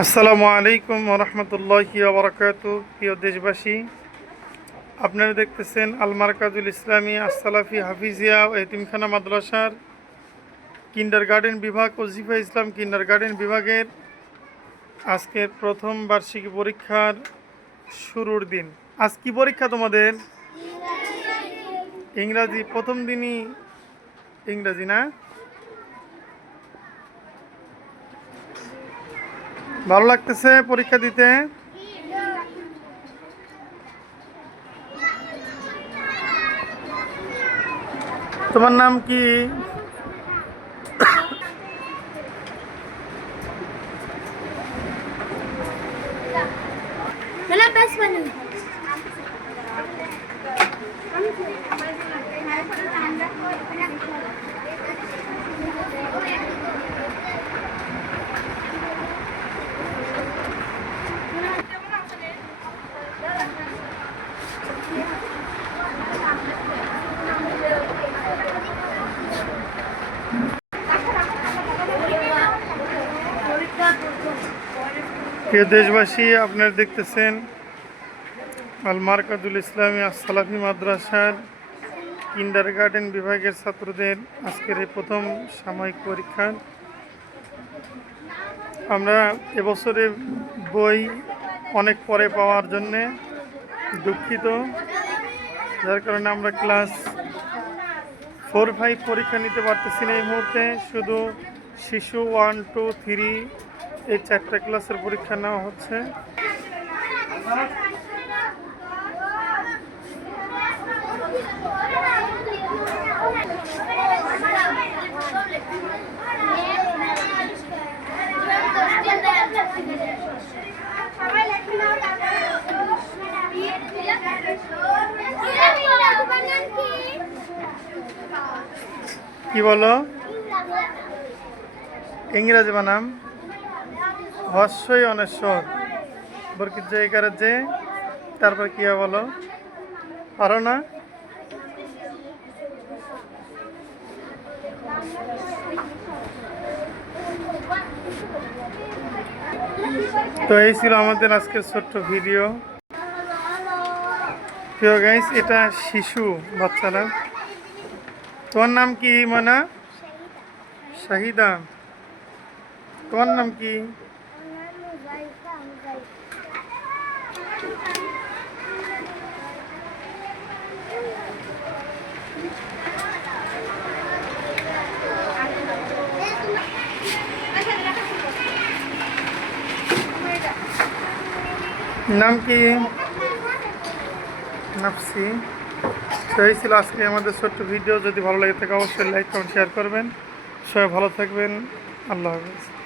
আসসালামু আলাইকুম রহমতুল্লাহি বারাকাতু। প্রিয় দেশবাসী, আপনারা দেখতেছেন আল মারকাজুল ইসলামী আসসালাফি হাফিজিয়া ও এতিমখানা মাদ্রাসার কিন্ডারগার্টেন বিভাগ ও জিফা ইসলাম কিন্ডারগার্টেন বিভাগের আজকের প্রথম বার্ষিকী পরীক্ষার শুরুর দিন। আজ কি পরীক্ষা তোমাদের? ইংরাজি। প্রথম দিনই ইংরাজি না? ভালো লাগতেছে পরীক্ষা দিতে? তোমার নাম কি? প্রিয় দেশবাসী, আপনারা দেখতেছেন আল মারকাজুল ইসলামী আসসালাফি মাদ্রাসার কিন্ডারগার্টেন বিভাগের ছাত্রদের আজকের এই প্রথম সাময়িক পরীক্ষা। আমরা এবছরে বই অনেক পরে পাওয়ার জন্যে দুঃখিত, যার কারণে আমরা ক্লাস 4-5 পরীক্ষা নিতে পারতেছি না এই মুহূর্তে। শুধু শিশু 1, 2, 3 এই 4টা ক্লাসের পরীক্ষা নেওয়া হচ্ছে। কি বলো? ইংরাজি বানাম হস্যই অনেশ্বর বরকিত জায়গার যে, তারপর কি বলো? পারো না? তো এই ছিল আমাদের আজকের ছোট্ট ভিডিও। প্রিয় গাইস, এটা শিশু বাচ্চারা। তোমার নাম কি মানা? শাহিদা। তোমার নাম কি? নাম কি? নাফসি। তো এই ছিল আজকে আমাদের ছোট্ট ভিডিও। যদি ভালো লাগে থাকে অবশ্যই লাইক কমেন্ট শেয়ার করবেন। সবাই ভালো থাকবেন। আল্লাহ হাফেজ।